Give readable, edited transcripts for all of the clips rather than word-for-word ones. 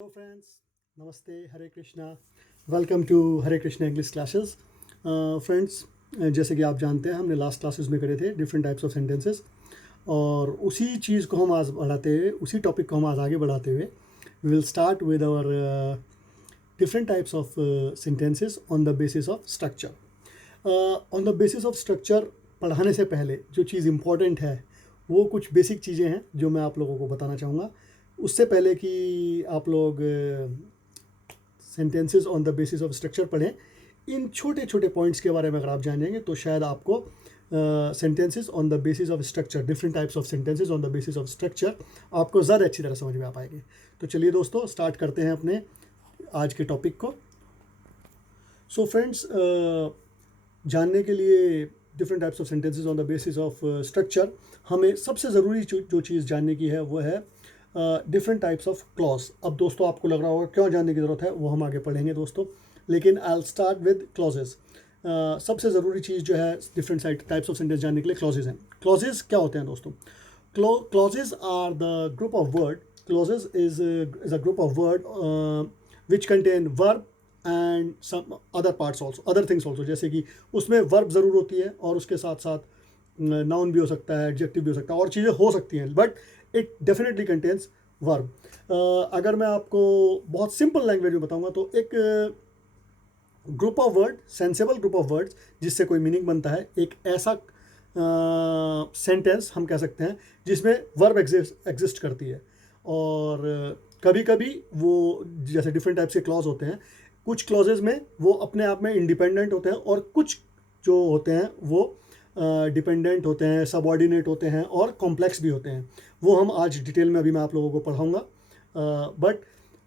Hello friends, नमस्ते, Hare Krishna. Welcome to Hare Krishna English classes. Friends, जैसे कि आप जानते हैं हमने लास्ट क्लासेस में करे थे डिफरेंट टाइप्स ऑफ सेंटेंसेस, और उसी चीज़ को हम आज बढ़ाते हुए, उसी टॉपिक को हम आज आगे बढ़ाते हुए we will start with our different types of sentences on the basis of structure. On the basis of structure पढ़ाने से पहले जो चीज़ इम्पॉर्टेंट है वो कुछ बेसिक चीज़ें हैं जो मैं आप लोगों को बताना चाहूँगा। उससे पहले कि आप लोग sentences on the basis of structure पढ़ें, इन छोटे छोटे पॉइंट्स के बारे में अगर आप जानेंगे तो शायद आपको sentences on the basis of structure, different types of sentences on the basis of structure आपको ज़्यादा अच्छी तरह समझ में आ पाएंगे। तो चलिए दोस्तों, स्टार्ट करते हैं अपने आज के टॉपिक को। सो फ्रेंड्स, जानने के लिए different types of sentences on the basis of structure हमें सबसे ज़रूरी जो चीज़ जानने की है वो है डिफरेंट टाइप्स ऑफ क्लॉज। अब दोस्तों आपको लग रहा होगा क्यों जानने की ज़रूरत है, वो हम आगे पढ़ेंगे दोस्तों, लेकिन I will start with clauses. सबसे ज़रूरी चीज़ जो है डिफरेंट टाइप्स ऑफ सेंटेंस जानने के लिए क्लॉजेज हैं। क्लॉजेज क्या होते हैं दोस्तों? Clauses are the group of word, clauses is a group of word which contain verb and some other parts also, other things also. जैसे कि उसमें वर्ब ज़रूर होती है और उसके साथ साथ नाउन भी हो सकता है, एडजेक्टिव भी हो सकता है, और चीज़ें हो सकती हैं, but it definitely contains verb. अगर मैं आपको बहुत सिंपल लैंग्वेज में बताऊंगा तो एक group of word, sensible group of words जिससे कोई मीनिंग बनता है, एक ऐसा सेंटेंस हम कह सकते हैं जिसमें वर्ब एग्जिस्ट करती है। और कभी कभी वो, जैसे डिफरेंट टाइप्स के क्लॉज होते हैं, कुछ क्लॉजेज में वो अपने आप में इंडिपेंडेंट होते हैं और कुछ जो होते हैं वो डिपेंडेंट होते हैं, सबऑर्डिनेट होते हैं और कॉम्प्लेक्स भी होते हैं। वो हम आज डिटेल में अभी मैं आप लोगों को पढ़ाऊँगा। बट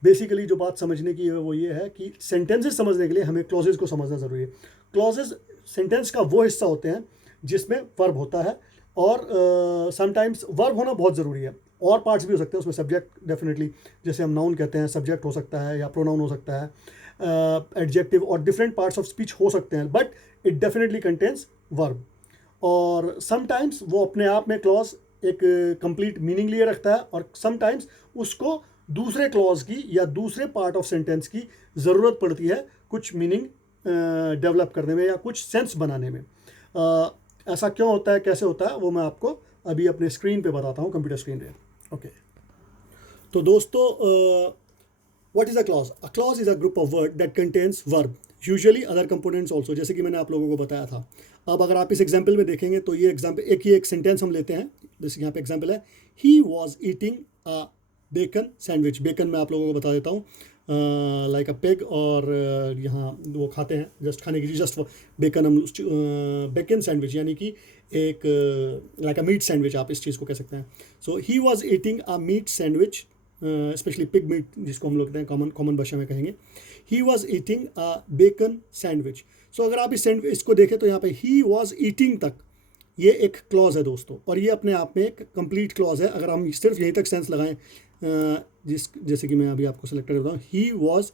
बेसिकली जो बात समझने की है वो ये है कि सेंटेंसेस समझने के लिए हमें क्लॉजेज को समझना ज़रूरी है। क्लॉजेज सेंटेंस का वो हिस्सा होते हैं जिसमें वर्ब होता है, और समटाइम्स वर्ब होना बहुत ज़रूरी है, और पार्ट्स भी हो सकते हैं उसमें, सब्जेक्ट डेफिनेटली, जैसे हम नाउन कहते हैं, सब्जेक्ट हो सकता है या प्रोनाउन हो सकता है, एडजेक्टिव और डिफरेंट पार्ट्स ऑफ स्पीच हो सकते हैं, but it definitely contains verb. और समटाइम्स वो अपने आप में क्लॉज एक कंप्लीट मीनिंग लिए रखता है, और समटाइम्स उसको दूसरे क्लॉज की या दूसरे पार्ट ऑफ सेंटेंस की ज़रूरत पड़ती है कुछ मीनिंग डेवलप करने में या कुछ सेंस बनाने में। ऐसा क्यों होता है, कैसे होता है, वो मैं आपको अभी अपने स्क्रीन पे बताता हूँ, कंप्यूटर स्क्रीन पे। ओके, तो दोस्तों, what is a clause? A clause is a group of word that contains verb, usually other components also, जैसे कि मैंने आप लोगों को बताया था। अब अगर आप इस एग्जाम्पल में देखेंगे तो ये एग्जाम्पल, एक सेंटेंस हम लेते हैं, जैसे यहाँ पे एग्जाम्पल है, he was eating a bacon sandwich. Bacon मैं आप लोगों को बता देता हूँ, लाइक अ पिग, और यहाँ वो खाते हैं जस्ट खाने की चीज़, जस्ट बेकन, हम बेकन सैंडविच यानी कि एक लाइक अ मीट सैंडविच, आप इस चीज़ को कह सकते हैं। So he was eating a meat sandwich, specially pig meat जिसको हम लोग कहते हैं, कॉमन भाषा में कहेंगे, he was eating a bacon sandwich. So अगर आप इसको देखें तो यहाँ पे ही वॉज ईटिंग तक ये एक क्लॉज है दोस्तों, और ये अपने आप में एक कंप्लीट क्लॉज है। अगर हम सिर्फ यहीं तक सेंस लगाएं, जैसे कि मैं अभी आपको सेलेक्ट कर देता हूँ, ही वॉज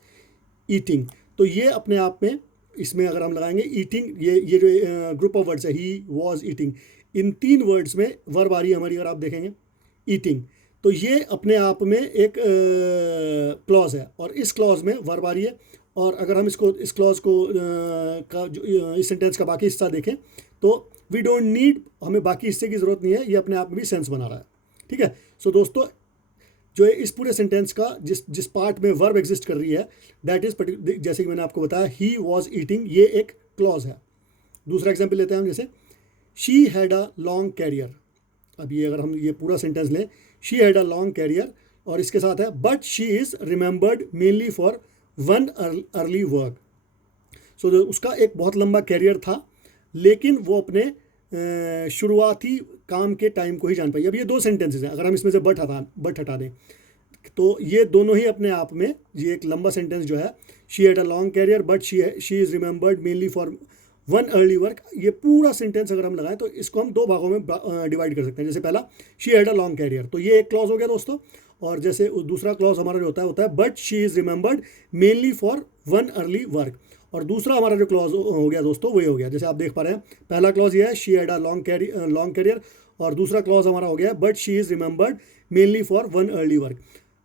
ईटिंग, तो ये अपने आप में, इसमें अगर हम लगाएंगे ईटिंग, ये जो ग्रुप ऑफ वर्ड्स है, ही वॉज ईटिंग, इन तीन वर्ड्स में वर्ब आ रही है हमारी, अगर आप देखेंगे ईटिंग, तो ये अपने आप में एक क्लॉज है, और इस क्लॉज में वर्ब आ रही है। और अगर हम इस क्लॉज को इस सेंटेंस का बाकी हिस्सा देखें तो वी डोंट नीड, हमें बाकी हिस्से की ज़रूरत नहीं है, ये अपने आप में भी सेंस बना रहा है। ठीक है, सो दोस्तों, जो है इस पूरे सेंटेंस का जिस पार्ट में वर्ब एग्जिस्ट कर रही है, दैट इज, जैसे कि मैंने आपको बताया, ही वॉज ईटिंग, ये एक क्लॉज है। दूसरा एग्जाम्पल लेते हैं हम, जैसे she had a long career. अब ये अगर हम ये पूरा सेंटेंस लें, she had a long career, और इसके साथ है but she is remembered mainly for one early work. So उसका एक बहुत लंबा कैरियर था, लेकिन वो अपने शुरुआती काम के टाइम को ही जान पाई। अब ये दो सेंटेंसेस हैं, अगर हम इसमें से बट हटा दें तो ये दोनों ही अपने आप में, ये एक लंबा सेंटेंस जो है, she had a long career but she is remembered mainly for one early work, ये पूरा सेंटेंस अगर हम लगाएं तो इसको हम दो भागों में डिवाइड कर सकते हैं। जैसे पहला, she had a long career, तो ये एक क्लॉज हो गया दोस्तों, और जैसे दूसरा क्लॉज हमारा जो होता है but she is remembered mainly for one early work, और दूसरा हमारा जो क्लॉज हो गया दोस्तों वो ये हो गया, जैसे आप देख पा रहे हैं, पहला क्लॉज ये है, she had a long career, और दूसरा क्लॉज हमारा हो गया but she is remembered mainly for one early work.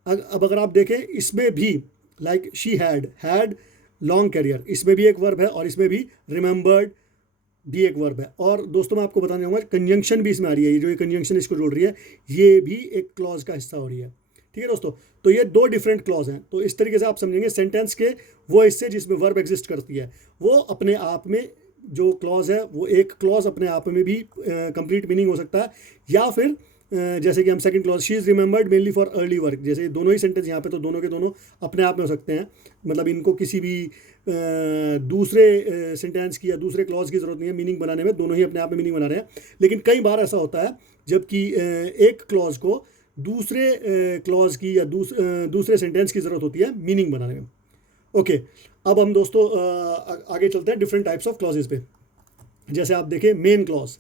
अब अगर आप देखें इसमें भी like she had long career, इसमें भी एक वर्ब है और इसमें भी रिमेंबर्ड भी एक वर्ब है। और दोस्तों मैं आपको बताना चाहूँगा कंजंक्शन भी इसमें आ रही है, ये जो ये कंजंक्शन इसको जोड़ रही है ये भी एक क्लॉज का हिस्सा हो रही है। ठीक है दोस्तों, तो ये दो डिफरेंट क्लॉज हैं। तो इस तरीके से आप समझेंगे सेंटेंस के वो हिस्से जिसमें वर्ब एग्जिस्ट करती है, वो अपने आप में जो क्लॉज है वो एक क्लॉज अपने आप में भी कंप्लीट मीनिंग हो सकता है, या फिर जैसे कि हम second clause she is remembered mainly for early work, जैसे दोनों ही सेंटेंस यहाँ पे तो दोनों के दोनों अपने आप में हो सकते हैं, मतलब इनको किसी भी दूसरे सेंटेंस की या दूसरे क्लॉज की ज़रूरत नहीं है मीनिंग बनाने में, दोनों ही अपने आप में मीनिंग बना रहे हैं। लेकिन कई बार ऐसा होता है जबकि एक क्लॉज को दूसरे क्लॉज की या दूसरे सेंटेंस की ज़रूरत होती है मीनिंग बनाने में। ओके, अब हम दोस्तों आगे चलते हैं डिफरेंट टाइप्स ऑफ क्लॉजेज पे। जैसे आप देखें मेन क्लॉज,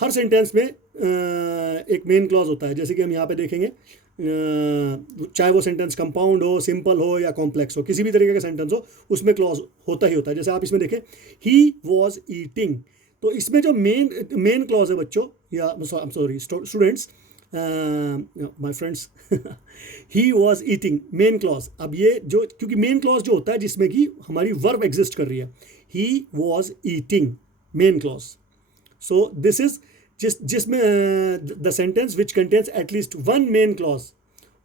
हर सेंटेंस में एक मेन क्लॉज होता है, जैसे कि हम यहाँ पे देखेंगे चाहे वो सेंटेंस कंपाउंड हो, सिंपल हो या कॉम्प्लेक्स हो, किसी भी तरीके का सेंटेंस हो उसमें क्लॉज होता ही होता है। जैसे आप इसमें देखें ही वॉज ईटिंग, तो इसमें जो मेन क्लॉज है बच्चों या sorry students, my friends, he was eating main clause. अब ये जो क्योंकि मेन क्लॉज जो होता है जिसमें कि हमारी वर्ब एग्जिस्ट कर रही है, he was eating main clause. So this is जिसमें the sentence which contains at least one main clause,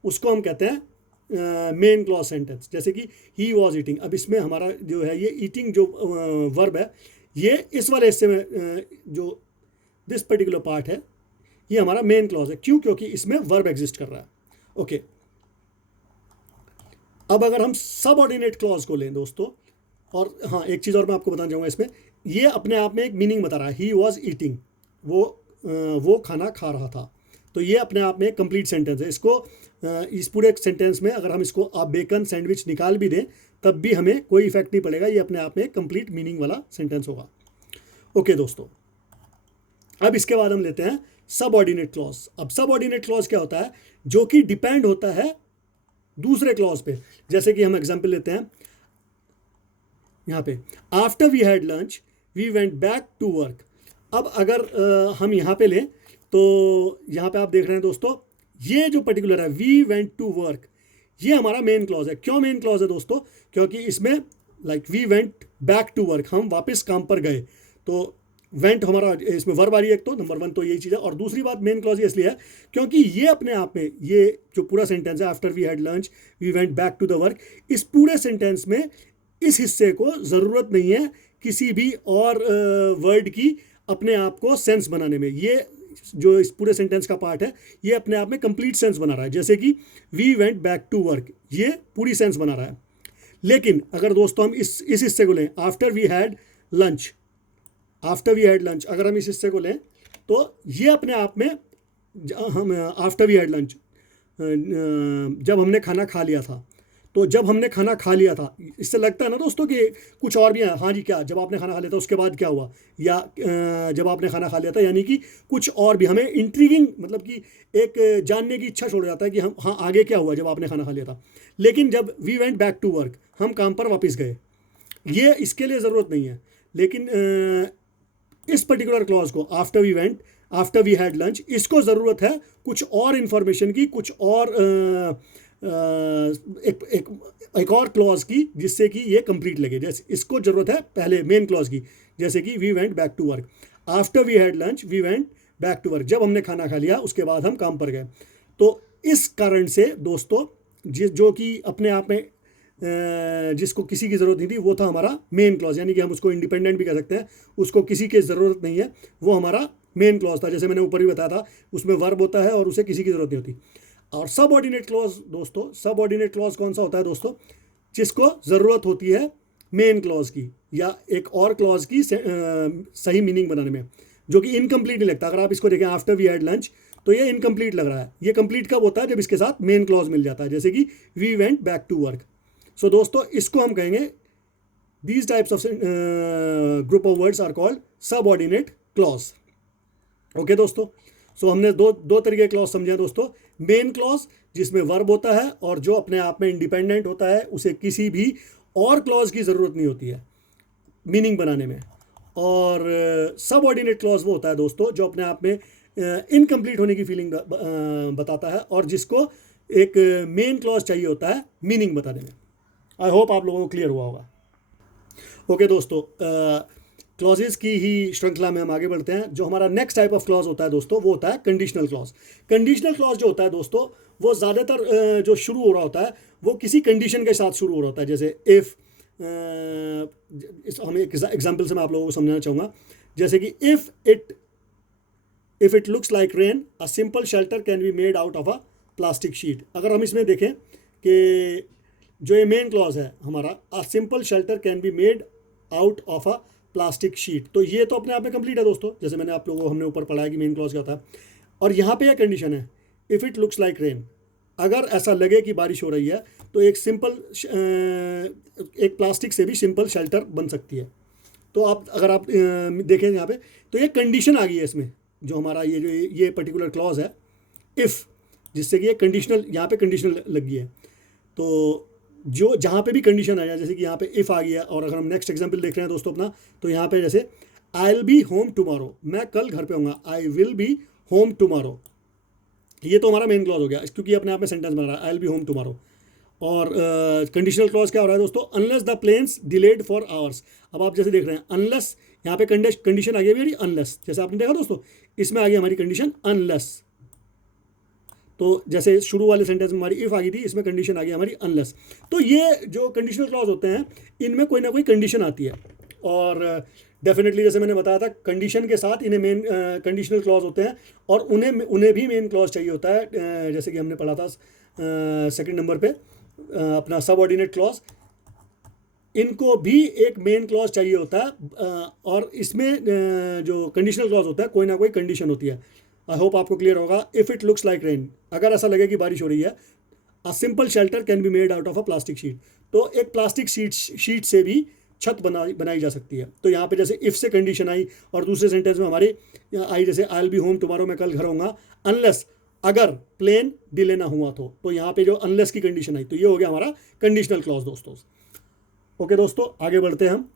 उसको हम कहते हैं मेन क्लॉज सेंटेंस। जैसे कि ही वॉज ईटिंग, अब इसमें हमारा जो है ये ईटिंग जो वर्ब है ये इस वाले हिस्से में जो दिस पर्टिकुलर पार्ट है ये हमारा मेन क्लॉज है। क्यों? क्योंकि इसमें वर्ब एग्जिस्ट कर रहा है। ओके, अब अगर हम सबऑर्डिनेट क्लॉज को लें दोस्तों, और हाँ एक चीज़ और मैं आपको बताना चाहूँगा इसमें, ये अपने आप में एक मीनिंग बता रहा है, ही वॉज ईटिंग, वो खाना खा रहा था, तो ये अपने आप में एक कंप्लीट सेंटेंस है। इसको इस पूरे सेंटेंस में अगर हम इसको आप बेकन सैंडविच निकाल भी दें तब भी हमें कोई इफेक्ट नहीं पड़ेगा, ये अपने आप में एक कंप्लीट मीनिंग वाला सेंटेंस होगा। ओके दोस्तों, अब इसके बाद हम लेते हैं सबऑर्डिनेट क्लॉज। अब सबऑर्डिनेट क्लॉज क्या होता है? जो कि डिपेंड होता है दूसरे क्लॉज पे। जैसे कि हम एग्जांपल लेते हैं यहाँ पे, after we had lunch we went back to work. अब अगर हम यहाँ पे लें तो यहाँ पे आप देख रहे हैं दोस्तों, ये जो पर्टिकुलर है वी वेंट टू वर्क, ये हमारा मेन क्लॉज है। क्यों मेन क्लॉज है दोस्तों? क्योंकि इसमें like we went back to work, हम वापस काम पर गए, तो वेंट हमारा इसमें वर्ब आ रही है। एक तो नंबर वन तो यही चीज़ है, और दूसरी बात मेन क्लॉज इसलिए है क्योंकि ये अपने आप में ये जो पूरा सेंटेंस है after we had lunch we went back to the work, इस पूरे सेंटेंस में इस हिस्से को ज़रूरत नहीं है किसी भी और वर्ड की अपने आप को सेंस बनाने में। ये जो इस पूरे सेंटेंस का पार्ट है ये अपने आप में कंप्लीट सेंस बना रहा है। जैसे कि we went back to work, ये पूरी सेंस बना रहा है। लेकिन अगर दोस्तों हम इस हिस्से को लें, after we had lunch, after we had lunch, अगर हम इस हिस्से को लें तो ये अपने आप में हम आफ्टर वी हैड लंच, जब हमने खाना खा लिया था, तो जब हमने खाना खा लिया था, इससे लगता है ना दोस्तों कि कुछ और भी है। हाँ जी, क्या जब आपने खाना खा लिया था उसके बाद क्या हुआ, या जब आपने खाना खा लिया था, यानी कि कुछ और भी हमें इंट्रीगिंग, मतलब कि एक जानने की इच्छा छोड़ जाता है कि हम हाँ आगे क्या हुआ जब आपने खाना खा लिया था। लेकिन जब we went back to work, हम काम पर वापस गए, ये इसके लिए ज़रूरत नहीं है। लेकिन इस पर्टिकुलर क्लॉज को after we went, after we had lunch, इसको ज़रूरत है कुछ और इन्फॉर्मेशन की, कुछ और एक और क्लॉज की, जिससे कि ये कंप्लीट लगे। जैसे इसको ज़रूरत है पहले मेन क्लॉज की, जैसे कि we went back to work, after we had lunch we went back to work, जब हमने खाना खा लिया उसके बाद हम काम पर गए। तो इस कारण से दोस्तों जो कि अपने आप में जिसको किसी की ज़रूरत नहीं थी वो था हमारा मेन क्लॉज, यानी कि हम उसको इंडिपेंडेंट भी कह सकते हैं, उसको किसी की ज़रूरत नहीं है, वो हमारा मेन क्लॉज था। जैसे मैंने ऊपर भी बताया था उसमें वर्ब होता है और उसे किसी की ज़रूरत नहीं होती। और सबऑर्डिनेट क्लॉज दोस्तों, सबऑर्डिनेट क्लॉज कौन सा होता है दोस्तों? जिसको ज़रूरत होती है मेन क्लॉज की या एक और क्लॉज की सही मीनिंग बनाने में, जो कि इनकम्प्लीट नहीं लगता। अगर आप इसको देखें आफ्टर वी हैड लंच, तो ये इनकम्प्लीट लग रहा है। ये कंप्लीट कब होता है? जब इसके साथ मेन क्लॉज मिल जाता है, जैसे कि we went back to work. So दोस्तों इसको हम कहेंगे these types of group of words are called subordinate clause. Okay दोस्तों, सो हमने दो तरीके क्लॉज समझे दोस्तों। मेन क्लॉज जिसमें वर्ब होता है और जो अपने आप में इंडिपेंडेंट होता है, उसे किसी भी और क्लॉज की ज़रूरत नहीं होती है मीनिंग बनाने में। और सबऑर्डिनेट क्लॉज वो होता है दोस्तों जो अपने आप में इनकम्प्लीट होने की फीलिंग बताता है और जिसको एक मेन क्लॉज चाहिए होता है मीनिंग बताने में। आई होप आप लोगों को क्लियर हुआ होगा। ओके दोस्तों, क्लॉजेस की ही श्रृंखला में हम आगे बढ़ते हैं। जो हमारा नेक्स्ट टाइप ऑफ क्लॉज होता है दोस्तों, वो होता है कंडीशनल क्लॉज। कंडीशनल क्लॉज जो होता है दोस्तों, वो ज़्यादातर जो शुरू हो रहा होता है वो किसी कंडीशन के साथ शुरू हो रहा होता है। जैसे इफ़, हम एक एग्जाम्पल से मैं आप लोगों को समझाना चाहूँगा। जैसे कि if it looks like rain a simple shelter can be made out of a plastic sheet. अगर हम इसमें देखें कि जो ये मेन क्लॉज है हमारा, a simple shelter can be made out of a plastic sheet, तो ये तो अपने आप में कंप्लीट है दोस्तों। जैसे मैंने आप लोगों को, हमने ऊपर पढ़ा है कि मेन क्लॉज क्या होता है। और यहाँ पे यह कंडीशन है, if it looks like rain, अगर ऐसा लगे कि बारिश हो रही है तो एक सिंपल एक प्लास्टिक से भी सिंपल शेल्टर बन सकती है। तो आप अगर आप देखें यहाँ पे, तो ये कंडीशन आ गई है इसमें, जो हमारा ये पर्टिकुलर क्लॉज है इफ़, जिससे कि ये कंडीशनल, यहाँ पे कंडीशनल लग गई है। तो जो जहाँ पे भी कंडीशन आया, जैसे कि यहाँ पे इफ़ आ गया, और अगर हम नेक्स्ट एग्जांपल देख रहे हैं दोस्तों अपना, तो यहाँ पे जैसे आई विल बी होम टुमारो, मैं कल घर पे आऊँगा, आई विल बी होम टुमारो, ये तो हमारा मेन क्लॉज हो गया, क्योंकि अपने आप में सेंटेंस बन रहा है, I will be home tomorrow. और कंडीशनल क्लॉज क्या हो रहा है दोस्तों, unless the planes delayed for hours. अब आप जैसे देख रहे हैं अनलेस, यहाँ पे कंडीशन आ गई मेरी अनलेस, जैसे आपने देखा दोस्तों, इसमें आ गई हमारी कंडीशन अनलेस। तो जैसे शुरू वाले सेंटेंस में हमारी इफ़ आ गई थी, इसमें कंडीशन आ गई हमारी अनलेस। तो ये जो कंडीशनल क्लॉज होते हैं, इनमें कोई ना कोई कंडीशन आती है। और डेफिनेटली जैसे मैंने बताया था, कंडीशन के साथ इन्हें मेन कंडीशनल क्लॉज होते हैं, और उन्हें भी मेन क्लॉज चाहिए होता है। जैसे कि हमने पढ़ा था सेकंड नंबर पे अपना सबऑर्डिनेट क्लॉज, इनको भी एक मेन क्लॉज चाहिए होता है। और इसमें जो कंडीशनल क्लॉज होता है, कोई ना कोई कंडीशन होती है। आई होप आपको क्लियर होगा। If it looks like rain, अगर ऐसा लगे कि बारिश हो रही है, a simple shelter can be made out of a plastic sheet, तो एक प्लास्टिक शीट से भी छत बनाई जा सकती है। तो यहाँ पे जैसे इफ़ से कंडीशन आई, और दूसरे सेंटेंस में हमारी आई जैसे आई विल बी होम टुमारो, मैं कल घर आऊँगा, अनलेस, अगर प्लेन डिले ना हुआ तो यहाँ पे जो अनलेस की कंडीशन आई, तो ये हो गया हमारा कंडीशनल क्लॉज दोस्तों। ओके दोस्तों, आगे बढ़ते हैं हम।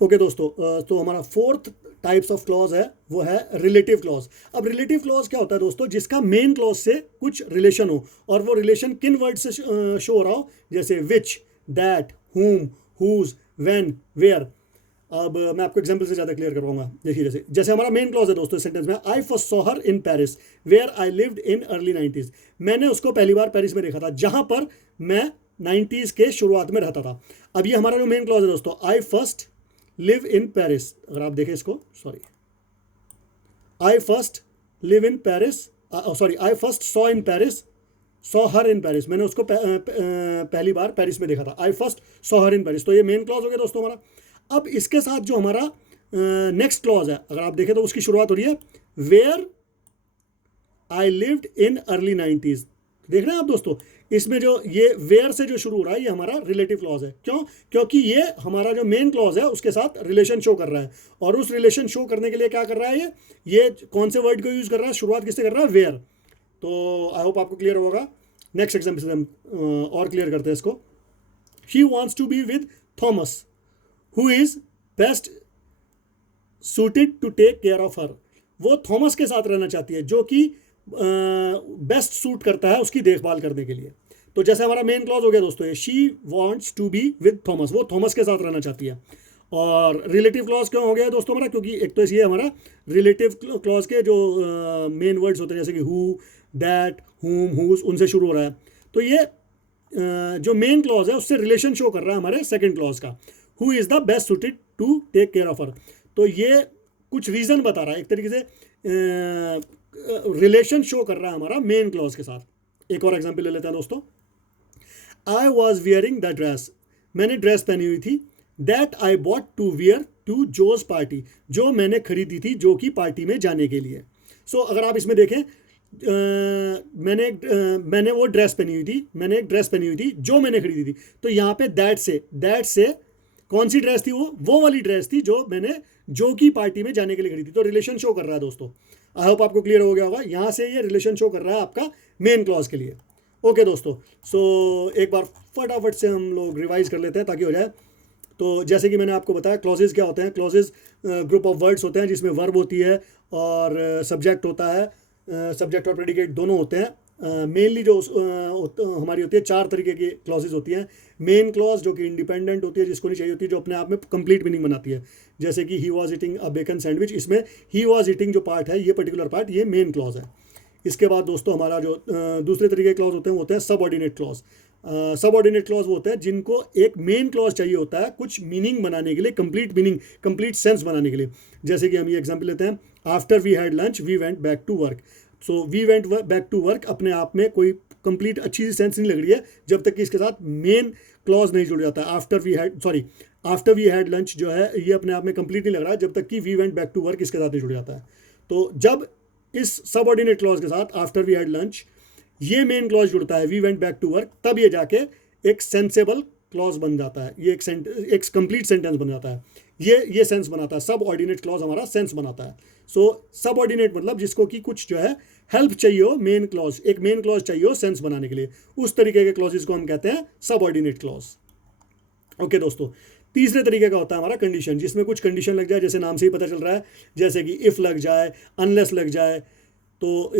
ओके दोस्तों, तो हमारा फोर्थ टाइप्स ऑफ क्लॉज है, वो है रिलेटिव क्लॉज। अब रिलेटिव क्लॉज क्या होता है दोस्तों, जिसका मेन क्लॉज से कुछ रिलेशन हो, और वो रिलेशन किन वर्ड से शो हो रहा हो, जैसे which, that, whom, whose, when, where. अब मैं आपको एग्जांपल से ज़्यादा क्लियर करवाऊंगा। देखिए जैसे हमारा मेन क्लॉज है दोस्तों इस सेंटेंस में, I first saw her in Paris where I lived in early 90s। मैंने उसको पहली बार पेरिस में देखा था, जहां पर मैं 90s के शुरुआत में रहता था। अब ये हमारा जो मेन क्लॉज है दोस्तों, I first live in Paris, अगर आप देखें इसको, sorry, I first live in Paris, sorry, I first saw in Paris, saw her in Paris, मैंने उसको पहली बार पेरिस में देखा था, I first saw her in Paris. तो ये मेन क्लॉज हो गया दोस्तों हमारा। अब इसके साथ जो हमारा नेक्स्ट क्लॉज है, अगर आप देखें तो उसकी शुरुआत हो रही है where I lived in early 90s। देख रहे हैं आप दोस्तों, इसमें जो ये वेयर से जो शुरू हो रहा है, ये हमारा रिलेटिव क्लॉज है। क्यों? क्योंकि ये हमारा जो मेन क्लॉज है उसके साथ रिलेशन शो कर रहा है, और उस रिलेशन शो करने के लिए क्या कर रहा है, ये कौन से वर्ड को यूज कर रहा है, शुरुआत किससे कर रहा है, वेयर। तो आई होप आपको क्लियर होगा। नेक्स्ट एग्जाम्पल से हम और क्लियर करते हैं इसको। He wants to be with Thomas who is best suited to take care of her. वो थॉमस के साथ रहना चाहती है, जो कि बेस्ट सूट करता है उसकी देखभाल करने के लिए। तो जैसे हमारा मेन क्लॉज हो गया दोस्तों, ये she wants to be with Thomas, वो थॉमस के साथ रहना चाहती है। और रिलेटिव क्लॉज क्यों हो गया है दोस्तों हमारा, क्योंकि एक तो ये हमारा रिलेटिव क्लॉज के जो मेन वर्ड्स होते हैं, जैसे कि हु, दैट, हुम, हुज, उनसे शुरू हो रहा है। तो ये जो मेन क्लॉज है उससे रिलेशन शो कर रहा है हमारे सेकेंड क्लॉज का, who is the best suited to take care of her. तो ये कुछ रीज़न बता रहा है, एक तरीके से रिलेशन शो कर रहा है हमारा मेन क्लॉज के साथ। एक और एग्जांपल ले लेते हैं दोस्तों। I was wearing the dress, मैंने ड्रेस पहनी हुई थी, that I bought to wear to those party, जो मैंने खरीदी थी जो कि पार्टी में जाने के लिए। सो अगर आप इसमें देखें, मैंने वो ड्रेस पहनी हुई थी, मैंने एक ड्रेस पहनी हुई थी जो मैंने खरीदी थी। तो यहाँ पे दैट से कौन सी ड्रेस थी, वो वाली ड्रेस थी जो मैंने जो की पार्टी में जाने के लिए खरीदी। तो रिलेशन शो कर रहा है दोस्तों। आई होप आपको क्लियर हो गया होगा। यहाँ से ये रिलेशन शो कर रहा है आपका मेन क्लॉज के लिए। ओके दोस्तों, सो एक बार फटाफट से हम लोग रिवाइज कर लेते हैं ताकि हो जाए। तो जैसे कि मैंने आपको बताया क्लॉजेज क्या होते हैं, क्लॉजेज ग्रुप ऑफ वर्ड्स होते हैं जिसमें वर्ब होती है और सब्जेक्ट होता है, सब्जेक्ट और प्रेडिकेट दोनों होते हैं। मेनली जो हमारी होती है 4 तरीके की क्लॉजेज होती हैं। मेन क्लॉज जो कि इंडिपेंडेंट होती है, जिसको नहीं चाहिए होती, जो अपने आप में कंप्लीट मीनिंग बनाती है, जैसे कि he was eating a bacon sandwich, इसमें ही वॉज ईटिंग जो पार्ट है, ये पर्टिकुलर पार्ट, ये मेन क्लॉज है। इसके बाद दोस्तों हमारा जो दूसरे तरीके के क्लॉज होते हैं वो होते हैं सबऑर्डिनेट क्लॉज। सबऑर्डिनेट क्लॉज वो होते हैं जिनको एक मेन क्लॉज चाहिए होता है कुछ मीनिंग बनाने के लिए, कंप्लीट मीनिंग, कंप्लीट सेंस बनाने के लिए। जैसे कि हम ये एग्जांपल लेते हैं, after we had lunch we went back to work. So we went back to work अपने आप में कोई कंप्लीट अच्छी सी सेंस नहीं लग रही है जब तक कि इसके साथ मेन क्लॉज नहीं जुड़ जाता है। आफ्टर वी हैड लंच जो है ये अपने आप में कंप्लीट नहीं लग रहा है जब तक कि we went back to work इसके साथ नहीं जुड़ जाता है। तो जब इस सबऑर्डिनेट क्लॉज के साथ आफ्टर वी हैड लंच ये मेन क्लॉज जुड़ता है, we went back to work, तब ये जाके एक सेंसेबल क्लॉज बन जाता है, ये एक कंप्लीट सेंटेंस बन जाता है, ये सेंस बनाता है। सब ऑर्डिनेट क्लॉज हमारा सेंस बनाता है। सो सब ऑर्डिनेट मतलब जिसको कि कुछ जो है हेल्प चाहिए हो, मेन क्लॉज, एक मेन क्लॉज चाहिए हो सेंस बनाने के लिए, उस तरीके के क्लॉजेस को हम कहते हैं सब ऑर्डिनेट क्लॉज। ओके दोस्तों, तीसरे तरीके का होता है हमारा कंडीशन, जिसमें कुछ कंडीशन लग जाए, जैसे नाम से ही पता चल रहा है, जैसे कि इफ़ लग जाए, अनलेस लग जाए, तो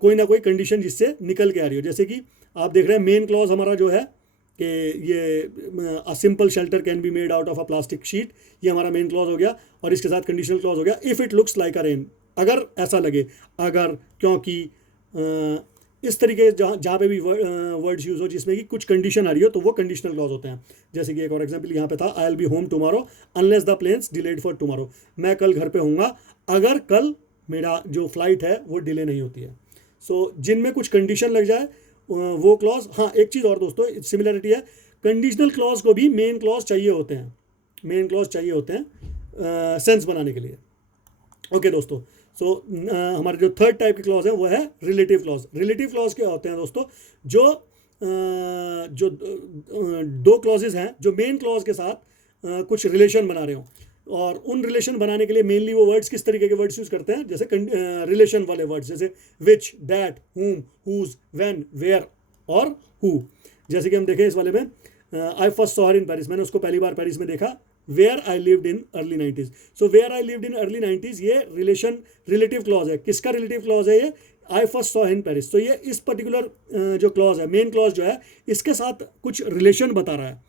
कोई ना कोई कंडीशन जिससे निकल के आ रही हो। जैसे कि आप देख रहे हैं मेन क्लॉज हमारा जो है कि ये a simple shelter can be made out of a plastic sheet, ये हमारा मेन क्लॉज हो गया, और इसके साथ कंडीशनल क्लॉज हो गया if it looks like a rain, अगर ऐसा लगे, अगर, क्योंकि, इस तरीके जहाँ पे भी वर्ड्स यूज़ हो जिसमें कि कुछ कंडीशन आ रही हो, तो वो कंडीशनल क्लॉज होते हैं। जैसे कि एक और एग्जांपल यहाँ पे था, I will be home tomorrow unless the planes delayed for tomorrow, मैं कल घर पे होऊंगा अगर कल मेरा जो फ्लाइट है वो डिले नहीं होती है। सो जिनमें कुछ कंडीशन लग जाए वो क्लॉज। हाँ, एक चीज़ और दोस्तों सिमिलरिटी है, कंडीशनल क्लॉज को भी मेन क्लॉज चाहिए होते हैं, मेन क्लॉज चाहिए होते हैं सेंस बनाने के लिए। ओके दोस्तों, सो हमारे जो थर्ड टाइप के क्लॉज है वो है रिलेटिव क्लॉज। रिलेटिव क्लॉज क्या होते हैं दोस्तों, जो दो क्लॉजेज हैं जो मेन क्लॉज के साथ कुछ रिलेशन बना रहे हो, और उन रिलेशन बनाने के लिए मेनली वो वर्ड्स किस तरीके के वर्ड्स यूज़ करते हैं, जैसे रिलेशन वाले वर्ड्स, जैसे which, that, whom, whose, when, where और हु। जैसे कि हम देखें इस वाले में, I first saw her in Paris, मैंने उसको पहली बार पेरिस में देखा, where I lived in early 90s। So where I lived in early 90s ये रिलेटिव क्लॉज है। किसका रिलेटिव क्लॉज है ये, आई फर्स्ट सॉ इन पेरिस। तो ये इस पर्टिकुलर जो क्लॉज है, मेन क्लॉज जो है, इसके साथ कुछ रिलेशन बता रहा है।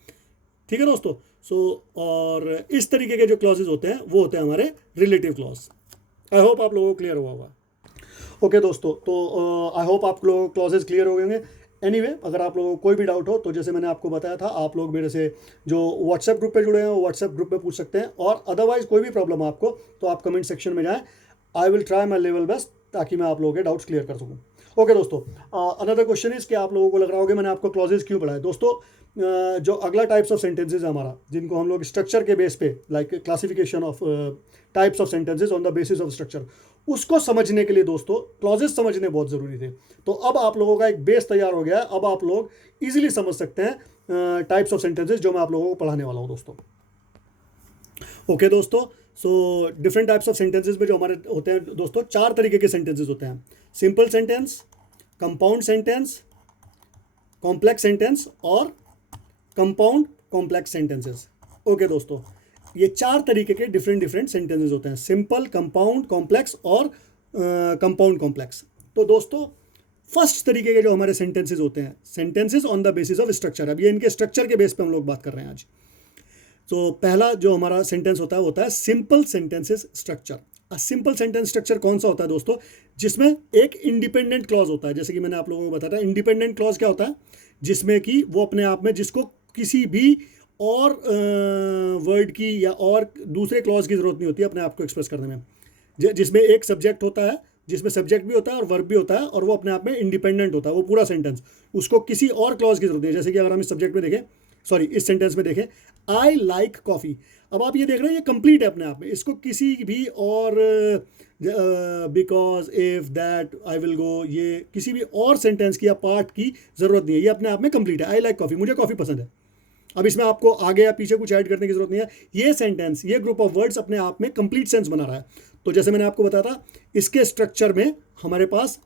ठीक है दोस्तों, और इस तरीके के जो क्लॉजेज होते हैं वो होते हैं हमारे रिलेटिव क्लॉज। आई होप आप लोगों को क्लियर हुआ होगा। ओके दोस्तों, तो आई होप आप लोग क्लॉजेज क्लियर हो गए। एनीवे, अगर आप लोगों को कोई भी डाउट हो तो जैसे मैंने आपको बताया था, आप लोग मेरे से जो व्हाट्सएप ग्रुप पे जुड़े हैं वो व्हाट्सएप ग्रुप पे पूछ सकते हैं, और अदरवाइज कोई भी प्रॉब्लम आपको तो आप कमेंट सेक्शन में जाएं, आई will try my level best ताकि मैं आप लोगों के डाउट्स क्लियर कर सकूँ। ओके दोस्तों, अनदर क्वेश्चन इज कि आप लोगों को लग रहा होगा मैंने आपको क्लॉजेज क्यों पढ़ाया। दोस्तों, जो अगला टाइप्स ऑफ सेंटेंसेज है हमारा, जिनको हम लोग स्ट्रक्चर के बेस पे, like classification of types of sentences on the basis of structure, उसको समझने के लिए दोस्तों क्लॉजेज समझने बहुत ज़रूरी थे। तो अब आप लोगों का एक बेस तैयार हो गया है, अब आप लोग इजीली समझ सकते हैं टाइप्स ऑफ सेंटेंसेज जो मैं आप लोगों को पढ़ाने वाला हूँ दोस्तों। ओके दोस्तों, so different types of sentences में जो हमारे होते हैं दोस्तों, 4 तरीके के सेंटेंसेज होते हैं, simple sentence, compound sentence, complex sentence और कंपाउंड कॉम्प्लेक्स सेंटेंसेस। ओके दोस्तों, ये 4 तरीके के डिफरेंट सेंटेंसेस होते हैं, सिंपल, कंपाउंड, कॉम्प्लेक्स और कंपाउंड कॉम्प्लेक्स। तो दोस्तों, फर्स्ट तरीके के जो हमारे सेंटेंसेस होते हैं, sentences on the basis of structure. अब ये इनके स्ट्रक्चर के बेस पे हम लोग बात कर रहे हैं आज। तो पहला जो हमारा सेंटेंस होता है simple sentences structure. Simple sentence structure कौन सा होता है दोस्तों, जिसमें एक इंडिपेंडेंट क्लॉज होता है। जैसे कि मैंने आप लोगों को बताया था, इंडिपेंडेंट क्लॉज क्या होता है, जिसमें कि वो अपने आप में जिसको किसी भी और वर्ड की या और दूसरे क्लॉज की ज़रूरत नहीं होती है अपने आप को एक्सप्रेस करने में, जिसमें एक सब्जेक्ट होता है, जिसमें सब्जेक्ट भी होता है और वर्ब भी होता है, और वो अपने आप में इंडिपेंडेंट होता है, वो पूरा सेंटेंस, उसको किसी और क्लॉज की जरूरत नहीं है। जैसे कि अगर हम इस सब्जेक्ट में देखें, इस सेंटेंस में देखें, आई लाइक कॉफ़ी, अब आप ये देख रहे हैं ये कंप्लीट है अपने आप में, इसको किसी भी और because, if, that, I will go, ये किसी भी और सेंटेंस की या पार्ट की ज़रूरत नहीं है, ये अपने आप में कंप्लीट है। आई लाइक कॉफ़ी, मुझे कॉफ़ी पसंद है। अब इसमें आपको आगे या पीछे कुछ ऐड करने की जरूरत नहीं है, ये सेंटेंस, ये ग्रुप ऑफ वर्ड्स अपने आप में कंप्लीट सेंस बना रहा है। तो जैसे मैंने आपको बताया था, इसके स्ट्रक्चर में हमारे पास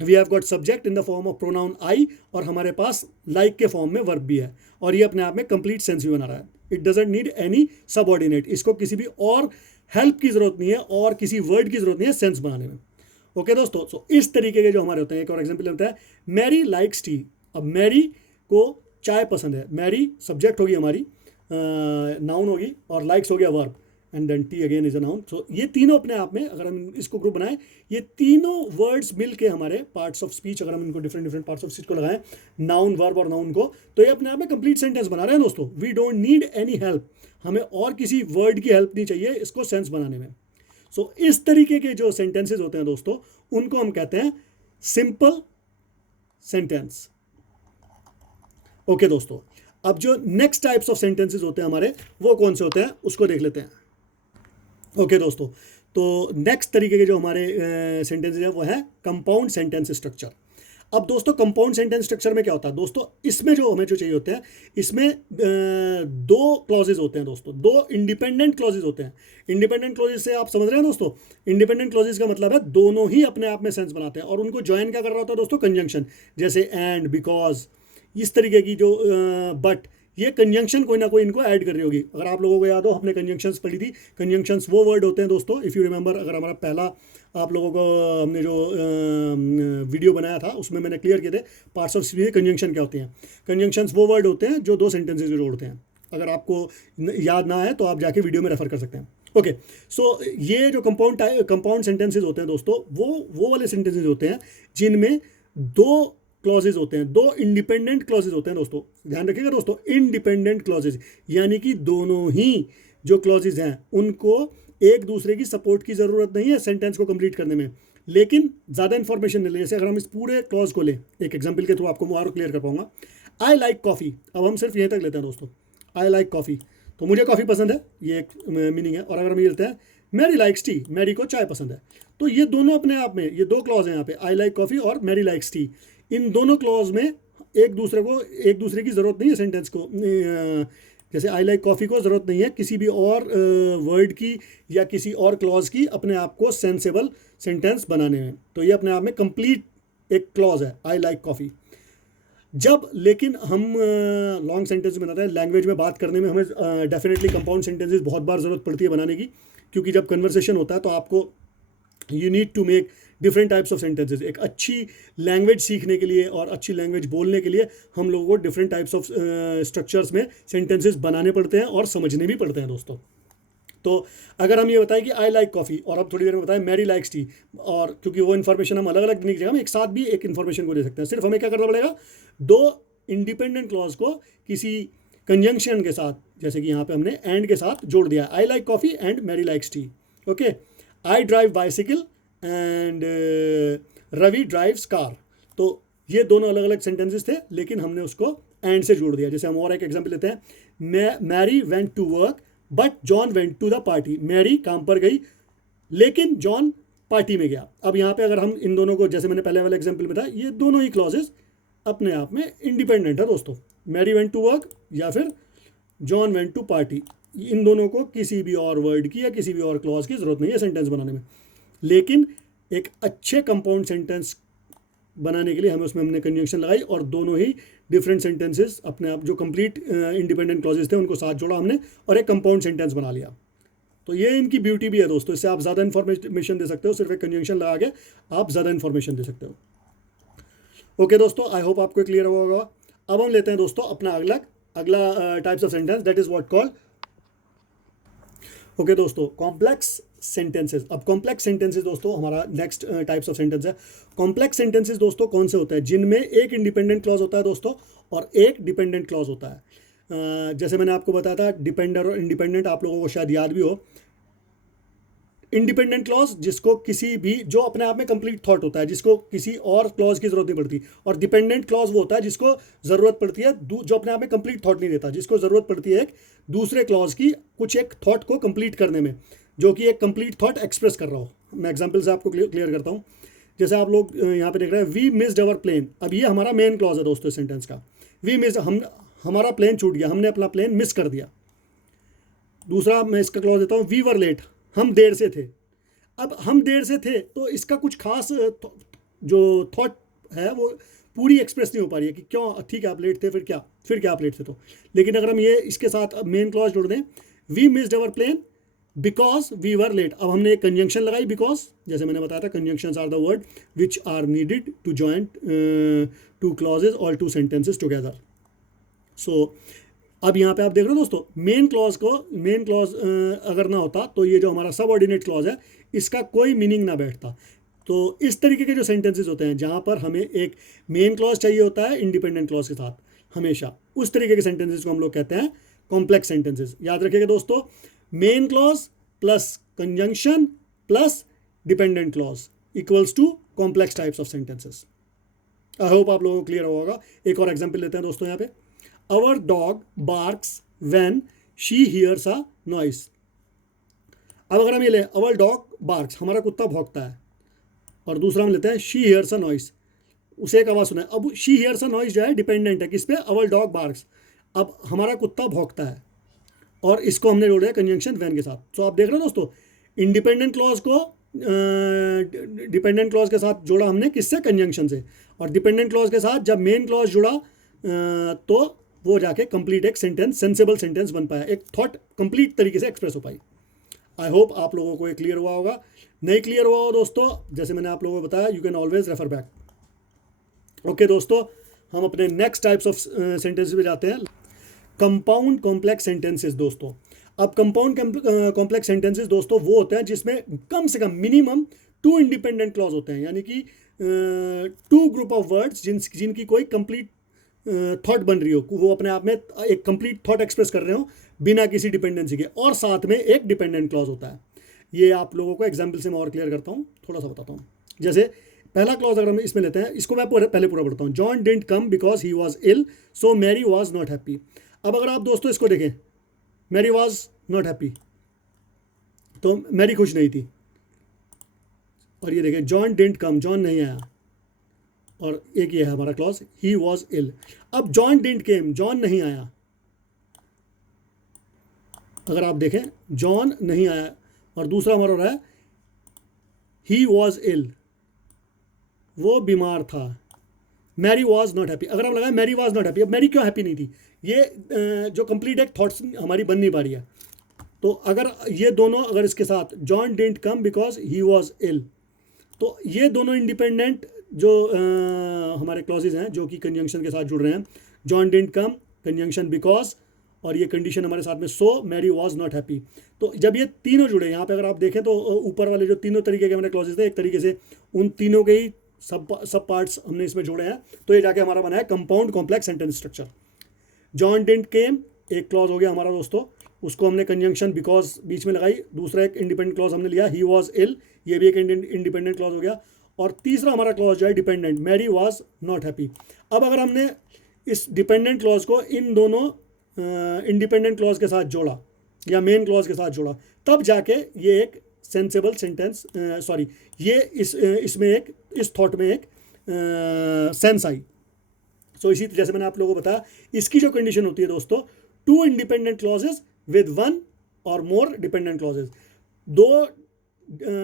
we have got subject in the form of pronoun I, और हमारे पास लाइक के फॉर्म में वर्ब भी है, और ये अपने आप में कंप्लीट सेंस भी बना रहा है। It doesn't need any subordinate, इसको किसी भी और हेल्प की जरूरत नहीं है और किसी वर्ड की जरूरत नहीं है सेंस बनाने में। ओके दोस्तों, सो इस तरीके के जो हमारे होते हैं, एक और एग्जांपल होता है मैरी लाइक्स टी। अब मैरी को चाय पसंद है, मैरी सब्जेक्ट होगी हमारी, नाउन होगी, और लाइक्स हो गया verb, and then T again is a noun. So ये तीनों अपने आप में अगर हम इसको ग्रुप बनाएं, ये तीनों वर्ड्स मिल के हमारे पार्ट्स ऑफ स्पीच, अगर हम इनको different different parts of speech को लगाएं, नाउन वर्ब और नाउन को, तो ये अपने आप में कंप्लीट सेंटेंस बना रहे हैं दोस्तों। We don't need any help, हमें और किसी वर्ड की हेल्प नहीं चाहिए इसको सेंस बनाने में। सो इस तरीके के जो सेंटेंसेस होते हैं दोस्तों, उनको हम कहते हैं सिंपल सेंटेंस। ओके दोस्तों, अब जो नेक्स्ट टाइप्स ऑफ सेंटेंसेस होते हैं हमारे, वो कौन से होते हैं उसको देख लेते हैं। ओके दोस्तों, तो नेक्स्ट तरीके के जो हमारे सेंटेंसेस हैं वो है कंपाउंड सेंटेंस स्ट्रक्चर। अब दोस्तों कंपाउंड सेंटेंस स्ट्रक्चर में क्या होता है दोस्तों, इसमें जो हमें जो चाहिए होते हैं, इसमें दो क्लॉजेज होते हैं दोस्तों, दो इंडिपेंडेंट क्लॉजेज होते हैं। इंडिपेंडेंट क्लॉजेज से आप समझ रहे हैं दोस्तों, इंडिपेंडेंट क्लॉजेज का मतलब है दोनों ही अपने आप में सेंस बनाते हैं, और उनको ज्वाइन क्या कर रहा होता है दोस्तों, कंजंक्शन, जैसे एंड, बिकॉज, इस तरीके की जो बट, ये कंजंक्शन कोई ना कोई इनको ऐड कर रही होगी। अगर आप लोगों को याद हो, हमने कंजंक्शंस पढ़ी थी। कंजंक्शंस वो वर्ड होते हैं दोस्तों, इफ़ यू रिमेंबर, अगर हमारा पहला आप लोगों को हमने जो वीडियो बनाया था उसमें मैंने क्लियर किए थे पार्ट्स ऑफ स्पीच कंजंक्शन क्या होते हैं। कंजंक्शंस वो वर्ड होते हैं जो दो सेंटेंसेस को जोड़ते हैं। अगर आपको याद ना आए तो आप जाके वीडियो में रेफर कर सकते हैं। ओके, सो ये जो कंपाउंड सेंटेंसेज होते हैं दोस्तों, वो वाले सेंटेंसेज होते हैं जिनमें दो क्लॉजेज होते हैं, दो इंडिपेंडेंट क्लॉजेज होते हैं दोस्तों। ध्यान रखिएगा दोस्तों, इंडिपेंडेंट क्लॉजेज, यानी कि दोनों ही जो क्लॉजेज हैं उनको एक दूसरे की सपोर्ट की ज़रूरत नहीं है सेंटेंस को कंप्लीट करने में, लेकिन ज़्यादा इंफॉर्मेशन ले लें। जैसे अगर हम इस पूरे क्लॉज को लें, एक एग्जांपल के थ्रू आपको और क्लियर कर पाऊंगा। आई लाइक कॉफ़ी, अब हम सिर्फ यहीं तक लेते हैं दोस्तों, आई लाइक कॉफ़ी, तो मुझे कॉफ़ी पसंद है, ये एक मीनिंग है। और अगर हम ये लेते हैं मैरी लाइक्स टी, मैरी को चाय पसंद है, तो ये दोनों अपने आप में, ये दो क्लॉज हैं यहाँ पे, आई लाइक कॉफ़ी और मैरी लाइक्स टी। इन दोनों क्लॉज में एक दूसरे की ज़रूरत नहीं है सेंटेंस को, जैसे आई लाइक कॉफ़ी को ज़रूरत नहीं है किसी भी और वर्ड की या किसी और क्लॉज की अपने आप को सेंसेबल सेंटेंस बनाने में। तो ये अपने आप में कंप्लीट एक क्लॉज है, आई लाइक कॉफ़ी। जब लेकिन हम लॉन्ग सेंटेंस बनाते हैं, लैंग्वेज में बात करने में हमें डेफिनेटली कंपाउंड सेंटेंसेस बहुत बार ज़रूरत पड़ती है बनाने की, क्योंकि जब कन्वर्सेशन होता है तो आपको you need to make different types of sentences. एक अच्छी लैंग्वेज सीखने के लिए और अच्छी लैंग्वेज बोलने के लिए हम लोगों को डिफरेंट टाइप्स ऑफ स्ट्रक्चर्स में सेंटेंसेस बनाने पड़ते हैं और समझने भी पड़ते हैं दोस्तों। तो अगर हम ये बताएं कि आई लाइक कॉफ़ी और अब थोड़ी देर में बताएं मैरी लाइक्स टी, और क्योंकि वो इन्फॉर्मेशन हम अलग अलग देने की जगह हम एक साथ भी एक इन्फॉर्मेशन को दे सकते हैं। सिर्फ हमें क्या करना पड़ेगा, दो इंडिपेंडेंट क्लॉज को किसी कंजंक्शन के साथ, जैसे कि यहाँ पे हमने एंड के साथ जोड़ दिया, I like coffee and Mary likes tea. Okay, I drive bicycle and Ravi drives car, तो ये दोनों अलग अलग सेंटेंसेस थे, लेकिन हमने उसको एंड से जोड़ दिया। जैसे हम और एक एग्जांपल लेते हैं, Mary went to work but John went to the party, Mary काम पर गई लेकिन जॉन पार्टी में गया। अब यहाँ पे अगर हम इन दोनों को, जैसे मैंने पहले वाले एग्जांपल में बताया, ये दोनों ही क्लॉजेस अपने आप में इंडिपेंडेंट है दोस्तों, मैरी वेंट टू वर्क या फिर जॉन वेंट टू पार्टी, इन दोनों को किसी भी और वर्ड की या किसी भी और क्लॉज की जरूरत नहीं है सेंटेंस बनाने में। लेकिन एक अच्छे कंपाउंड सेंटेंस बनाने के लिए हमने कंजंक्शन लगाई और दोनों ही डिफरेंट सेंटेंसेस अपने आप जो कंप्लीट इंडिपेंडेंट क्लॉजेस थे उनको साथ जोड़ा हमने और एक कंपाउंड सेंटेंस बना लिया। तो ये इनकी ब्यूटी भी है दोस्तों, इससे आप ज़्यादा इन्फॉर्मेशन दे सकते हो, सिर्फ एक कंजंक्शन लगा के आप ज़्यादा इन्फॉर्मेशन दे सकते हो। ओके दोस्तों, आई होप आपको क्लियर होगा। अब हम लेते हैं दोस्तों अपना अगला types of sentence, that is what called, okay दोस्तों, कॉम्प्लेक्स सेंटेंसेस। अब कॉम्प्लेक्स सेंटेंसेस दोस्तों हमारा नेक्स्ट टाइप्स ऑफ सेंटेंस है। कॉम्प्लेक्स सेंटेंसेस दोस्तों कौन से होते हैं, जिनमें एक इंडिपेंडेंट क्लॉज होता है दोस्तों और एक डिपेंडेंट क्लॉज होता है। जैसे मैंने आपको बताया था डिपेंडर और इंडिपेंडेंट, आप लोगों को शायद याद भी हो। इंडिपेंडेंट क्लॉज जिसको किसी भी, जो अपने आप में कंप्लीट थॉट होता है, जिसको किसी और क्लॉज की जरूरत नहीं पड़ती, और डिपेंडेंट क्लॉज वो होता है जिसको जरूरत पड़ती है, जो अपने आप में कंप्लीट थॉट नहीं देता, जिसको जरूरत पड़ती है एक दूसरे क्लॉज की कुछ एक थॉट को कंप्लीट करने में, जो कि एक कंप्लीट थॉट एक्सप्रेस कर रहा हो। मैं एग्जाम्पल से आपको क्लियर करता हूँ। जैसे आप लोग यहाँ पे देख रहे हैं, वी मिस्ड अवर प्लेन। अब ये हमारा मेन क्लॉज है दोस्तों सेंटेंस का, वी मिस्ड, हमारा प्लेन छूट गया, हमने अपना प्लेन मिस कर दिया। दूसरा मैं इसका क्लॉज देता हूँ, वी वर लेट, हम देर से थे। अब हम देर से थे तो इसका कुछ खास जो थॉट है वो पूरी एक्सप्रेस नहीं हो पा रही है कि क्यों, ठीक है आप लेट थे, फिर क्या आप लेट थे तो। लेकिन अगर हम ये इसके साथ मेन क्लॉज जोड़ दें, we missed our plane because we were late, अब हमने एक कंजंक्शन लगाई बिकॉज, जैसे मैंने बताया था conjunctions are the word which are needed to join two clauses और टू सेंटेंसेस टुगेदर। सो अब यहाँ पे आप देख रहे हो दोस्तों, मेन क्लॉज अगर ना होता तो ये जो हमारा सबऑर्डिनेट क्लॉज है इसका कोई मीनिंग ना बैठता। तो इस तरीके के जो सेंटेंसेस होते हैं जहाँ पर हमें एक मेन क्लॉज चाहिए होता है इंडिपेंडेंट क्लॉज के साथ हमेशा, उस तरीके के सेंटेंसेस को हम लोग कहते हैं कॉम्प्लेक्स सेंटेंसेस। याद रखिएगा दोस्तों, main clause plus conjunction plus dependent clause equals to complex types of sentences. I hope आप लोगों को क्लियर होगा। एक और एग्जाम्पल लेते हैं दोस्तों यहाँ पे, our dog barks when she hears a noise. अब अगर हम ये ले अवर डॉग बार्क्स, हमारा कुत्ता भौंकता है, और दूसरा हम लेते हैं शी हियर्स अ नॉइस, उसे एक आवाज़ सुना है। अब शी हियर्स अ नॉइस जो है डिपेंडेंट है किस पे, अवर डॉग बार्क्स। अब हमारा कुत्ता भौंकता है और इसको हमने जोड़ा है कंजंक्शन व्हेन के साथ। तो आप देख रहे हो दोस्तों, इंडिपेंडेंट क्लॉज को डिपेंडेंट क्लॉज के साथ जोड़ा हमने किससे, कंजंक्शन से, और डिपेंडेंट क्लॉज के साथ जब मेन क्लॉज जुड़ा तो वो जाके कंप्लीट एक सेंटेंस, सेंसेबल सेंटेंस बन पाया, एक थॉट कंप्लीट तरीके से एक्सप्रेस हो पाई। आई होप आप लोगों को ये क्लियर हुआ होगा। नहीं क्लियर हुआ हो दोस्तों, जैसे मैंने आप लोगों को बताया, you can always refer back. Okay दोस्तों, हम अपने नेक्स्ट टाइप्स ऑफ सेंटेंसेस पे जाते हैं, कंपाउंड कॉम्प्लेक्स सेंटेंसेस दोस्तों। अब कंपाउंड कॉम्प्लेक्स सेंटेंसेस दोस्तों वो होते हैं जिसमें कम से कम मिनिमम 2 इंडिपेंडेंट क्लॉज होते हैं, यानी कि 2 ग्रुप ऑफ वर्ड्स जिनकी कोई कंप्लीट थॉट बन रही हो, वो अपने आप में एक कंप्लीट थॉट एक्सप्रेस कर रहे हो बिना किसी डिपेंडेंसी के, और साथ में एक डिपेंडेंट क्लॉज होता है। ये आप लोगों को एग्जाम्पल से मैं और क्लियर करता हूँ, थोड़ा सा बताता हूँ। जैसे पहला क्लॉज अगर हम इसमें लेते हैं, इसको मैं पहले पूरा पढ़ता हूँ, John didn't come because he was ill so Mary was not happy. अब अगर आप दोस्तों इसको देखें, मैरी वॉज नॉट हैप्पी, तो मैरी खुश नहीं थी, और ये देखें जॉन डिडंट कम, जॉन नहीं आया, और एक ये है हमारा क्लॉज ही वॉज इल। अब जॉन डिडंट केम, जॉन नहीं आया, अगर आप देखें जॉन नहीं आया, और दूसरा हमारा हो रहा है ही वॉज इल, वो बीमार था, मैरी वॉज नॉट हैप्पी। अगर हम लगाए मैरी वॉज नॉट हैप्पी, अब मैरी क्यों हैप्पी नहीं थी, ये जो कंप्लीट एक थॉट्स हमारी बन नहीं पा रही है। तो अगर ये दोनों, अगर इसके साथ John didn't come because he was ill, तो ये दोनों इंडिपेंडेंट जो हमारे क्लॉजेज हैं जो कि कंजंक्शन के साथ जुड़ रहे हैं, John didn't come conjunction because, और ये कंडीशन हमारे साथ में सो मैरी वॉज नॉट हैप्पी। तो जब ये तीनों जुड़े, यहाँ पे अगर आप देखें तो ऊपर वाले जो तीनों तरीके के हमारे क्लॉजेज थे, एक तरीके से उन तीनों के ही सब पार्ट्स हमने इसमें जोड़े हैं, तो ये जाके हमारा बना है compound complex sentence structure. John didn't came एक क्लॉज हो गया हमारा दोस्तों, उसको हमने कंजंक्शन बिकॉज बीच में लगाई, दूसरा एक इंडिपेंडेंट क्लॉज हमने लिया ही वॉज इल, ये भी एक इंडिपेंडेंट क्लॉज हो गया, और तीसरा हमारा क्लॉज जो है dependent, Mary was not happy. अब अगर हमने इस डिपेंडेंट क्लॉज को इन दोनों इंडिपेंडेंट क्लॉज के साथ जोड़ा या मेन क्लॉज के साथ जोड़ा, तब जाके ये एक सेंसेबल सेंटेंस, सॉरी ये इसमें एक, इस थॉट में एक सेंस आई। सो इसी जैसे मैंने आप लोगों को बताया, इसकी जो कंडीशन होती है दोस्तों, 2 इंडिपेंडेंट क्लॉजेज विद 1 और मोर डिपेंडेंट क्लॉजेज। 2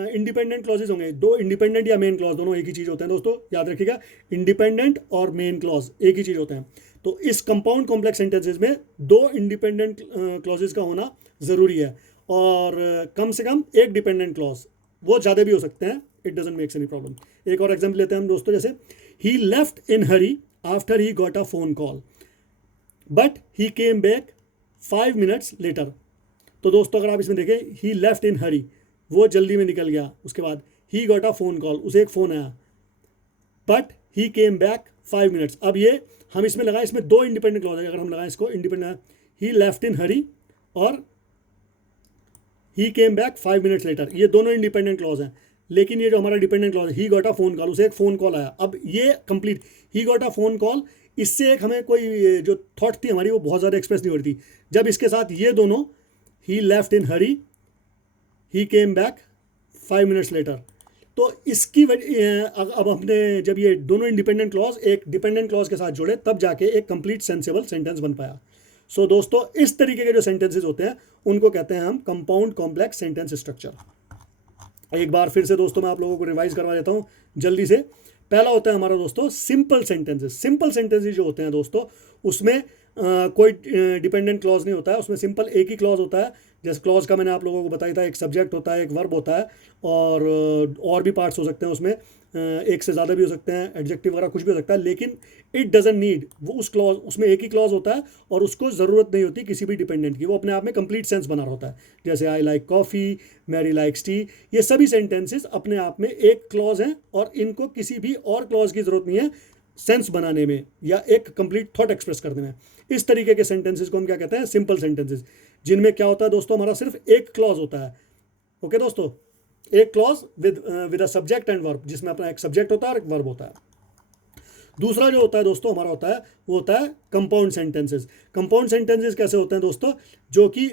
इंडिपेंडेंट क्लॉजेज होंगे, 2 इंडिपेंडेंट या मेन क्लॉज, दोनों एक ही चीज़ होते हैं दोस्तों, याद रखिएगा, इंडिपेंडेंट और मेन क्लॉज एक ही चीज़ होते हैं। तो इस कंपाउंड कॉम्प्लेक्स सेंटेंसेज में 2 इंडिपेंडेंट क्लॉजेज का होना ज़रूरी है, और कम से कम एक डिपेंडेंट क्लॉज, वो ज़्यादा भी हो सकते हैं, it doesn't makes any problem. एक और एग्जाम्पल लेते हैं हम दोस्तों, जैसे he left in hurry after he got a phone call but he came back 5 minutes later. तो दोस्तों अगर आप इसमें देखें, ही लेफ्ट इन हरी, वो जल्दी में निकल गया, उसके बाद ही गॉट अ फोन कॉल, उसे एक फ़ोन आया, but he came back 5 minutes. अब ये हम इसमें लगाए, इसमें 2 इंडिपेंडेंट क्लॉज है, अगर हम लगाएं इसको इंडिपेंडेंट, ही लेफ्ट इन हरी और ही केम बैक 5 मिनट्स लेटर, ये दोनों इंडिपेंडेंट क्लॉज हैं, लेकिन ये जो हमारा डिपेंडेंट क्लॉज है, ही गॉट अ फोन कॉल, उसे एक फ़ोन कॉल आया। अब ये complete he got a phone call, इससे एक हमें कोई जो थॉट थी हमारी वो बहुत ज़्यादा एक्सप्रेस नहीं हो रही थी। जब इसके साथ ये दोनों, he left in hurry, he came back 5 minutes later, तो इसकी अब हमने जब ये दोनों इंडिपेंडेंट क्लॉज एक डिपेंडेंट क्लॉज के साथ जोड़े, तब जाके एक कंप्लीट सेंसेबल सेंटेंस बन पाया। सो दोस्तों इस तरीके के जो सेंटेंसेस होते हैं उनको कहते हैं हम कंपाउंड कॉम्प्लेक्स सेंटेंस स्ट्रक्चर। एक बार फिर से दोस्तों मैं आप लोगों को रिवाइज करवा देता हूँ जल्दी से। पहला होता है हमारा दोस्तों सिंपल सेंटेंसेस। सिंपल सेंटेंसेस जो होते हैं दोस्तों, उसमें कोई डिपेंडेंट क्लॉज नहीं होता है, उसमें सिंपल एक ही क्लॉज होता है। जैसे क्लॉज का मैंने आप लोगों को बताया था, एक सब्जेक्ट होता है, एक वर्ब होता है, और भी पार्ट्स हो सकते हैं उसमें, एक से ज़्यादा भी हो सकते हैं, एडजेक्टिव वगैरह कुछ भी हो सकता है, लेकिन इट डजंट नीड, वो उस क्लॉज, उसमें एक ही क्लॉज होता है और उसको ज़रूरत नहीं होती किसी भी डिपेंडेंट की, वो अपने आप में कंप्लीट सेंस बना रहा होता है। जैसे I like coffee, Mary likes tea, ये सभी सेंटेंसेस अपने आप में एक क्लॉज हैं और इनको किसी भी और क्लॉज की ज़रूरत नहीं है सेंस बनाने में या एक कंप्लीट थॉट एक्सप्रेस करने में। इस तरीके के सेंटेंसेस को हम क्या कहते हैं, सिंपल सेंटेंसेस, जिनमें क्या होता है दोस्तों, हमारा सिर्फ एक क्लॉज होता है। ओके दोस्तों, एक clause with a subject and verb, जिसमें अपना एक सब्जेक्ट होता है और एक वर्ब होता है। दूसरा जो होता है दोस्तों हमारा होता है, वो होता है कंपाउंड सेंटेंसेस। कंपाउंड सेंटेंसेस कैसे होते हैं दोस्तों, जो कि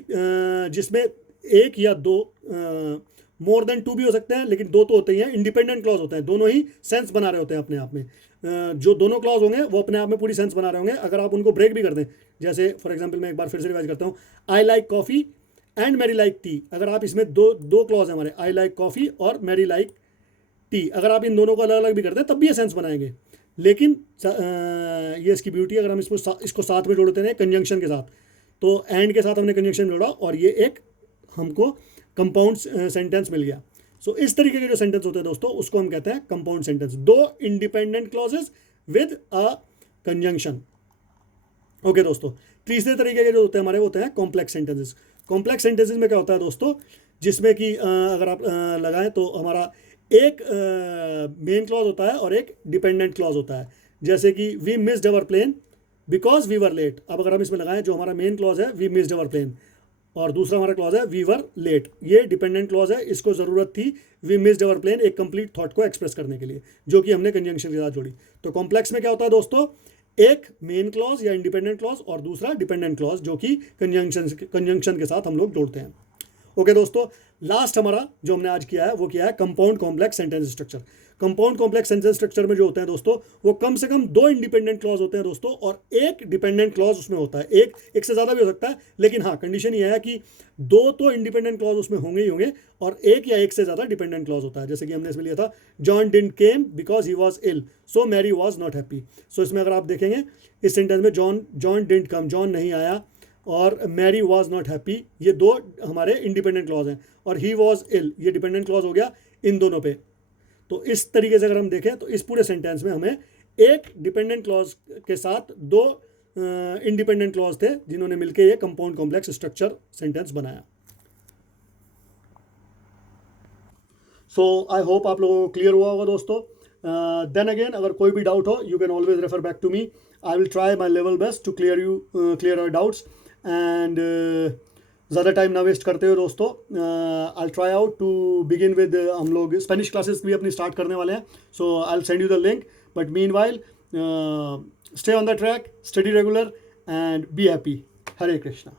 जिसमें एक या दो, मोर देन टू भी हो सकते हैं, लेकिन दो तो होते ही हैं, इंडिपेंडेंट क्लॉज होते हैं, दोनों ही सेंस बना रहे होते हैं अपने आप में। जो दोनों क्लॉज होंगे वो अपने आप में पूरी सेंस बना रहे होंगे, अगर आप उनको ब्रेक भी कर दें। जैसे फॉर एग्जाम्पल मैं एक बार फिर से रिवाइज करता हूँ, I like coffee and Mary like tea. अगर आप इसमें दो दो क्लॉज हैं हमारे, आई लाइक कॉफ़ी और मैरी लाइक टी, अगर आप इन दोनों को अलग अलग भी करते हैं तब भी ये सेंस बनाएंगे। लेकिन ये इसकी ब्यूटी, अगर हम इसको साथ में जोड़ते हैं कंजंक्शन के साथ, तो एंड के साथ हमने कंजंक्शन जोड़ा और ये एक हमको कंपाउंड सेंटेंस मिल गया। सो इस तरीके के जो सेंटेंस होते हैं दोस्तों, उसको हम कहते हैं कंपाउंड सेंटेंस, दो independent clauses with a conjunction. Okay दोस्तों, तीसरे तरीके के जो होते हैं हमारे, वो होते हैं कॉम्प्लेक्स सेंटेंसेस। कॉम्प्लेक्स सेंटेंसेस में क्या होता है दोस्तों, जिसमें कि अगर आप लगाएं तो हमारा एक मेन क्लॉज होता है और एक डिपेंडेंट क्लॉज होता है। जैसे कि we missed our plane because we were late. अब अगर हम इसमें लगाएं, जो हमारा मेन क्लॉज है वी मिस्ड अवर प्लेन, और दूसरा हमारा क्लॉज है वी वर लेट, ये डिपेंडेंट क्लॉज है, इसको ज़रूरत थी वी मिस्ड अवर प्लेन एक कंप्लीट थॉट को एक्सप्रेस करने के लिए, जो कि हमने कंजंक्शन के साथ जोड़ी। तो कॉम्प्लेक्स में क्या होता है दोस्तों, एक मेन क्लॉज या इंडिपेंडेंट क्लॉज और दूसरा डिपेंडेंट क्लॉज, जो कि कंजंक्शन के साथ हम लोग जोड़ते हैं। ओके दोस्तों, लास्ट हमारा जो हमने आज किया है वो किया है compound complex sentence structure. Compound complex sentence structure में जो होते हैं दोस्तों, वो कम से कम दो इंडिपेंडेंट क्लॉज होते हैं दोस्तों और एक डिपेंडेंट क्लॉज उसमें होता है। एक से ज़्यादा भी हो सकता है, लेकिन हाँ कंडीशन ये है कि दो तो इंडिपेंडेंट क्लॉज उसमें होंगे ही होंगे और एक या एक से ज़्यादा डिपेंडेंट क्लॉज होता है। जैसे कि हमने इसमें लिया था, John didn't came because he was ill so Mary was not happy. So इसमें अगर आप देखेंगे इस सेंटेंस में जॉन डिडंट कम, जॉन नहीं आया, और मैरी वॉज नॉट हैप्पी, ये दो हमारे इंडिपेंडेंट क्लॉज हैं, और ही वॉज इल ये डिपेंडेंट क्लॉज हो गया इन दोनों पे। तो इस तरीके से अगर हम देखें तो इस पूरे सेंटेंस में हमें एक डिपेंडेंट क्लॉज के साथ दो इंडिपेंडेंट क्लॉज थे, जिन्होंने मिलकर ये कंपाउंड कॉम्प्लेक्स स्ट्रक्चर सेंटेंस बनाया। सो आई होप आप लोगों को क्लियर हुआ होगा दोस्तों। देन अगेन, अगर कोई भी डाउट हो, you can always refer back to me. I will try my level best to clear our doubts. And ज़्यादा टाइम ना वेस्ट करते हुए दोस्तों, I try out to begin with, हम लोग स्पेनिश क्लासेस भी अपनी स्टार्ट करने वाले हैं। So I will send you the link, but meanwhile stay on the track, study regular and be happy. Hare Krishna.